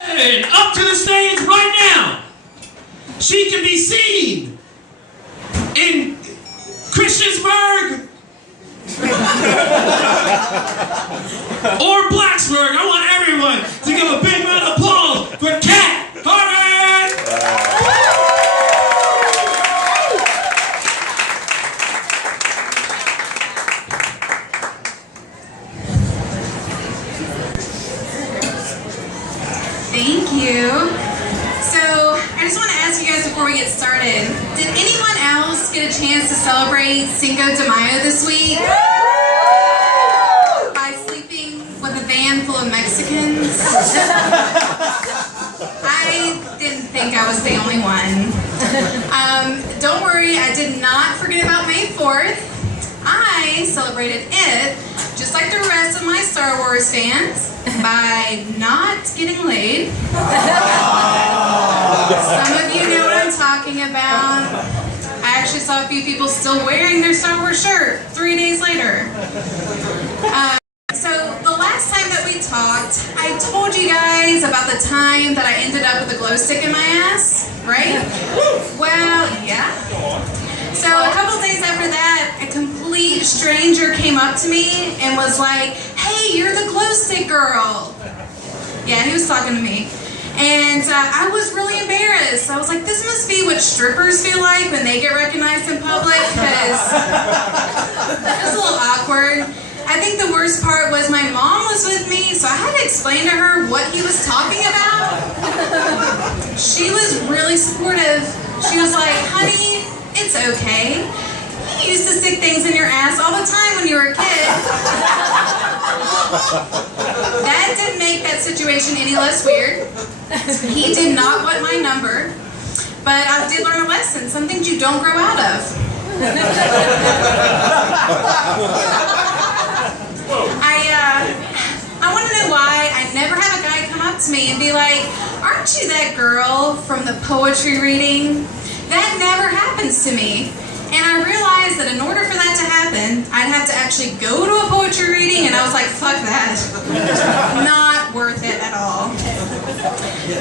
And up to the stage right now. She can be seen in Christiansburg or Blacksburg. I want everyone to give a big round of applause for Cat Harvey! Thank you. So, I just want to ask you guys before we get started, did anyone else get a chance to celebrate Cinco de Mayo this week? By sleeping with a van full of Mexicans? I didn't think I was the only one. Don't worry, I did not forget about May 4th. I celebrated it, just like the rest of my Star Wars fans, by not getting laid. Some of you know what I'm talking about. I actually saw a few people still wearing their Star Wars shirt 3 days later. So the last time that we talked, I told you guys about the time that I ended up with a glow stick in my ass, right? Well, yeah. So a couple days after that, a complete stranger came up to me and was like, "Hey, you're the glow stick girl." Yeah, he was talking to me. And I was really embarrassed. I was like, this must be what strippers feel like when they get recognized in public, because it was a little awkward. I think the worst part was my mom was with me, so I had to explain to her what he was talking about. She was really supportive. She was like, "Honey, it's okay. You used to stick things in your ass all the time when you were a kid." That didn't make that situation any less weird. He did not want my number, but I did learn a lesson. Some things you don't grow out of. I want to know why I never have a guy come up to me and be like, "Aren't you that girl from the poetry reading?" That never happens to me. And I realized that in order for that to happen, I'd have to actually go to a poetry reading, and I was like, fuck that. Not worth it at all.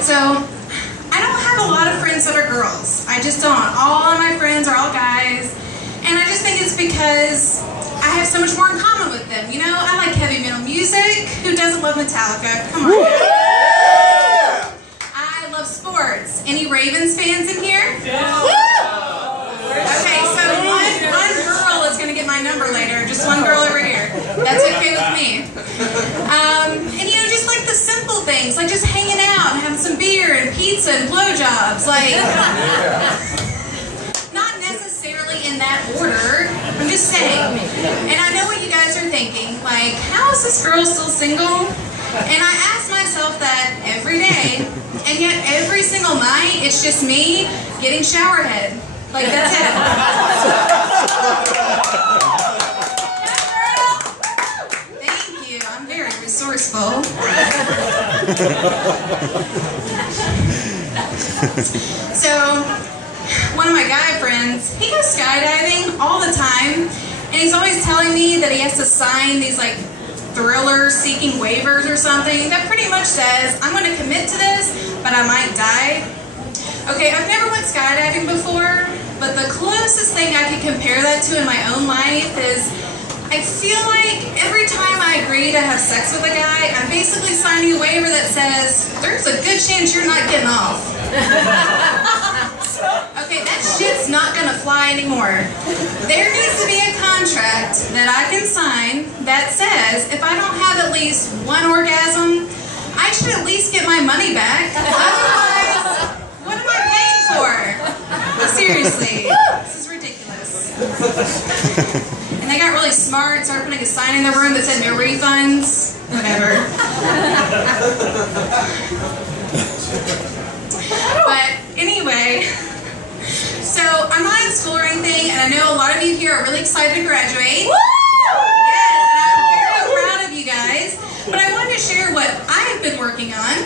So, I don't have a lot of friends that are girls. I just don't. All of my friends are all guys. And I just think it's because I have so much more in common with them. You know, I like heavy metal music. Who doesn't love Metallica? Come on. I love sports. Any Ravens fans in here? Okay, so one girl is going to get my number later. Just one girl over here. That's okay with me. And you know, just like the simple things, like just hanging out and having some beer and pizza and blowjobs. Like, not necessarily in that order. I'm just saying. And I know what you guys are thinking. Like, how is this girl still single? And I ask myself that every day. And yet every single night, it's just me getting shower head. Like, that's it. Thank you. I'm very resourceful. So, one of my guy friends, he goes skydiving all the time, and he's always telling me that he has to sign these, like, thriller-seeking waivers or something that pretty much says, I'm going to commit to this, but I might die. Okay, I've never went skydiving before, but the closest thing I could compare that to in my own life is I feel like every time I agree to have sex with a guy, I'm basically signing a waiver that says, there's a good chance you're not getting off. Okay, that shit's not gonna fly anymore. There needs to be a contract that I can sign that says if I don't have at least one orgasm, I should at least get my money back. Otherwise, what am I paying for? Seriously, this is ridiculous. And they got really smart, started putting a sign in the room that said no refunds. Whatever. But anyway, so I'm not in school or anything, and I know a lot of you here are really excited to graduate. Yes, and I'm very proud of you guys. But I wanted to share what I've been working on.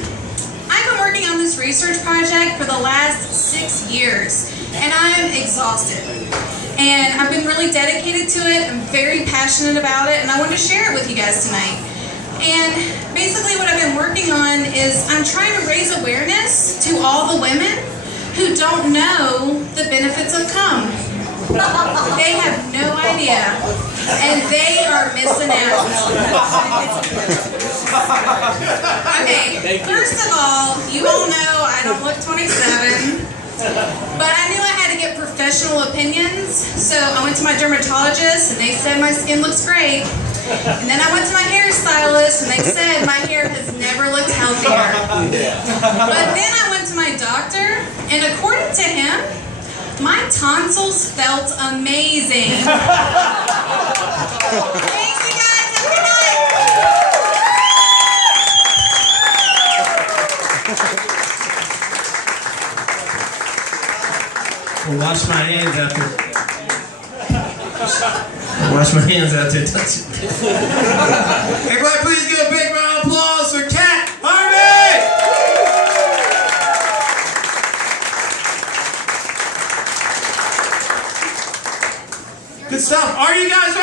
I've been working on this research project for the last 6 years, and I am exhausted. And I've been really dedicated to it. I'm very passionate about it, and I wanted to share it with you guys tonight. And basically what I've been working on is I'm trying to raise awareness to all the women who don't know the benefits of cum. They have no idea, and they are missing out. Okay, first of all, you all know I don't look 27, but I knew I had to get professional opinions, so I went to my dermatologist, and they said my skin looks great. And then I went to my hairstylist, and they said my hair has never looked healthier. But then I went to my doctor, and according to him, my tonsils felt amazing. Thanks, you guys. Have a good night. Well, wash my hands after. Wash my hands after touching. Everybody, please give a big round of applause for Cat Harvey. Good stuff. Are you guys